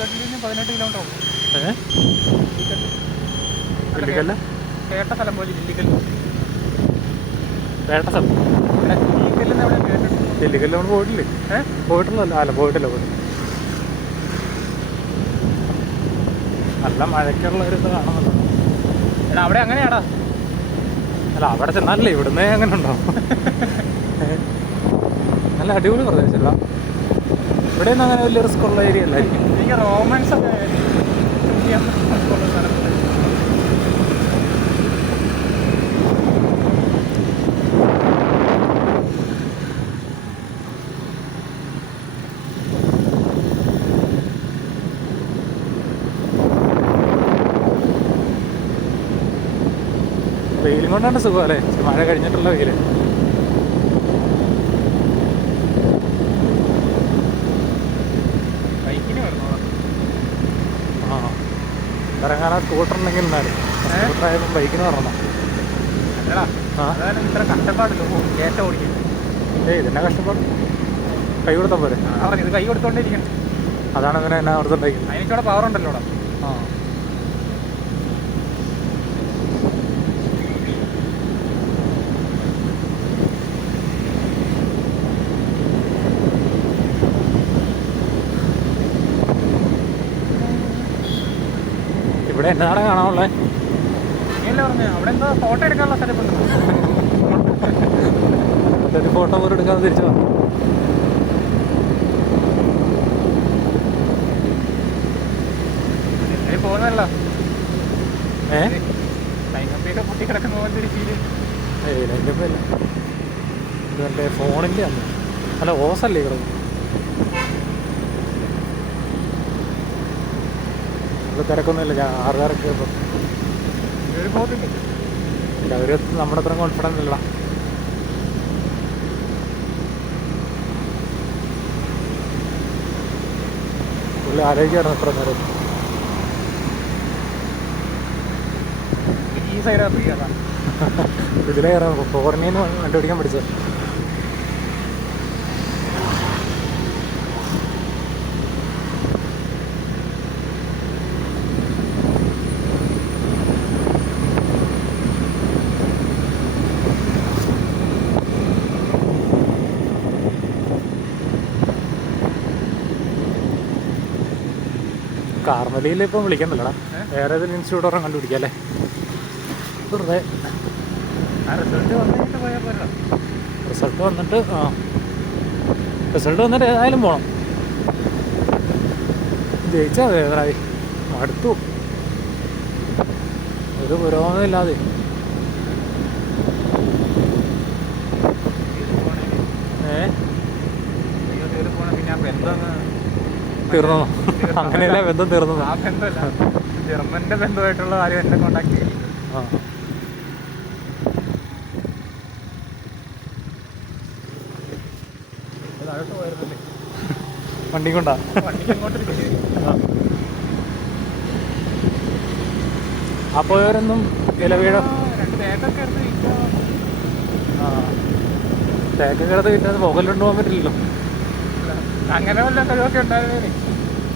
18 kilometre ആവും. ജില്ലിക്കല്ല കേട്ട സ്ഥലം പോലെ ജില്ലിക്കല്ല്. കേട്ട സ്ഥലം ജില്ലിക്കല്ലെന്ന് എവിടെ കേട്ടിട്ടുണ്ട്? ജില്ലിക്കല്ല് നമ്മൾ പോയിട്ടില്ലേ? പോയിട്ടുള്ളതല്ല. അല്ല പോയിട്ടില്ല. നല്ല മഴയ്ക്കുള്ള ഒരു ഇത് കാണുന്നുണ്ടോ? എടാ അവിടെ അങ്ങനെയാടാ. അല്ല അവിടെ ചെന്നാലല്ലേ ഇവിടുന്ന് അങ്ങനെ ഉണ്ടോ? നല്ല അടിപൊളി പ്രദേശമല്ല. ഇവിടെ ഒന്നും അങ്ങനെ വലിയ റിസ്ക് ഉള്ള ഏരിയ അല്ലായിരിക്കും. എനിക്ക് റോമൻസ് ഒക്കെ വെയിലും കൊണ്ടാണ് സുഖം അല്ലേ? മഴ കഴിഞ്ഞിട്ടുള്ള വെയിൽ. ബൈക്കിന് വരണോ? ആ ഇറങ്ങാൻ സ്കൂട്ടർ ഉണ്ടെങ്കിൽ സ്കൂട്ടർ ആയപ്പോൾ ബൈക്കിന് വരണം. അല്ലടാ, അതാണ് ഇത്ര കഷ്ടപ്പാടല്ലോ കയറ്റം ഓടിക്കും. ഇതെന്നെ കഷ്ടപ്പാട്. കൈ കൊടുത്താൽ പോരെ? ഇത് കൈ കൊടുത്തോണ്ടിരിക്കണം. അതാണ് അങ്ങനെ എന്നെ കൊടുത്തോണ്ടിരിക്കുന്നത്. അതിനൊക്കെ പവർ ഉണ്ടല്ലോടാ. ആ ഇവിടെ എന്നതാണ് കാണാനുള്ളത്? നീയല്ലേ പറഞ്ഞ അവിടെ എന്തോ ഫോട്ടോ എടുക്കാനുള്ള സ്ഥലം ഒരു ഫോട്ടോ പോലും എടുക്കാതെ തിരിച്ചു വന്നു. പോകുന്നല്ലോ. ലൈൻകപ്പിയൊക്കെ പൊട്ടി കിടക്കുന്ന പോലത്തെ ഒരു ഫീല്. ലൈൻകപ്പ് ഇല്ല, ഇത് എൻ്റെ ഫോണിൻ്റെ അന്ന്. അല്ല ഓസല്ലേ കിടക്കും. അത് തിരക്കൊന്നുമില്ല. ഞാൻ 6 തിരക്കിയപ്പോൾ ഇല്ല, അവർ നമ്മുടെ അത്ര കോൺഫിഡൻസ് ഇല്ല. പുള്ളി ആലോചിക്കായിരുന്നു എത്ര നേരം. ഈ സൈഡ് ഇതിലേ കയറാം. ഫോറിനീന്ന് കണ്ടുപിടിക്കാൻ പഠിച്ചത്. കാർമലിയിൽ ഇപ്പം വിളിക്കുന്നില്ലടാ. വേറെ ഏതെങ്കിലും ഇൻസ്റ്റിറ്റ്യൂട്ട് ഒരെണ്ണം കണ്ടുപിടിക്കാം അല്ലേ? വെറുതെ റിസൾട്ട് വന്നിട്ട് ഏതായാലും പോകണം. ജയിച്ചാൽ മതി. ഏതായി അടുത്തു ഒരു പുരോഗമനം ഇല്ലാതെ തീർന്നു. അങ്ങനെയല്ല ബന്ധം തീർന്നു. ആ ബന്ധമല്ല, ജർമ്മന്റെ ബന്ധമായിട്ടുള്ള ആരും എന്നെ കോണ്ടാക്ട് ചെയ്യും. വണ്ടി കൊണ്ടാ ആ പോയവരൊന്നും ഇലവീഴ തേക്കൊക്കെ എടുത്ത് കിട്ടാതെ പുകലുണ്ടു പോകാൻ പറ്റില്ലല്ലോ. അങ്ങനെ വല്ല കഴിവൊക്കെ ഉണ്ടായിരുന്നേ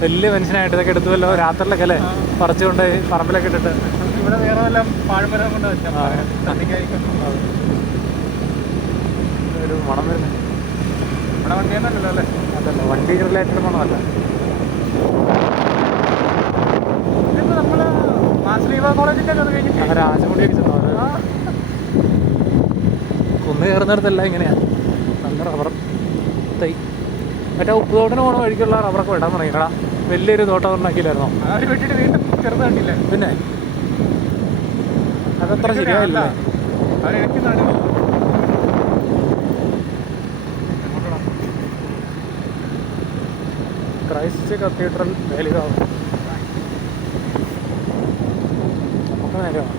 വലിയ മനുഷ്യനായിട്ട് ഇതൊക്കെ എടുത്തു വല്ലോ രാത്രിയിലൊക്കെ അല്ലേ പറിച്ചുകൊണ്ട് പറമ്പിലൊക്കെ ഇട്ടിട്ട്. ഇവിടെ വേറെ വല്ല പാഴ്മരം കൊണ്ട് വെച്ചാൽ ഒരു മണം വരുന്നത്. നമ്മുടെ വണ്ടിയൊന്നുമല്ലല്ലോ അല്ലേ? അതല്ല, വണ്ടി റിലേറ്റഡ് മണമല്ല. ഇതിപ്പോൾ നമ്മൾ മാസ്ലീവ കോളേജിൻ്റെ അത് കഴിഞ്ഞിട്ട് അങ്ങനെ രാജമുടിയൊക്കെ ചെന്നോ? കുന്ന് കയറുന്നിടത്തെല്ലാം ഇങ്ങനെയാണ്. നല്ല റബ്ബർ തൈ. മറ്റേ ഉപ്പുതോട്ടിന് പോകണ വഴിക്കുള്ള റബ്ബറൊക്കെ വിടാൻ തുടങ്ങിയിട്ടാ. വലിയൊരു തോട്ടം ഉണ്ടാക്കിയില്ലായിരുന്നോ? അവർ വെട്ടിയിട്ട് വീണ്ടും ചെറുത് കണ്ടില്ല. പിന്നെ അതത്ര ശരിയായില്ല. അവരെനിക്ക് നടുന്നു. ക്രൈസ്റ്റ് കത്തീഡ്രൽ വേലികാവ് നമുക്ക് നേരെയാണ്.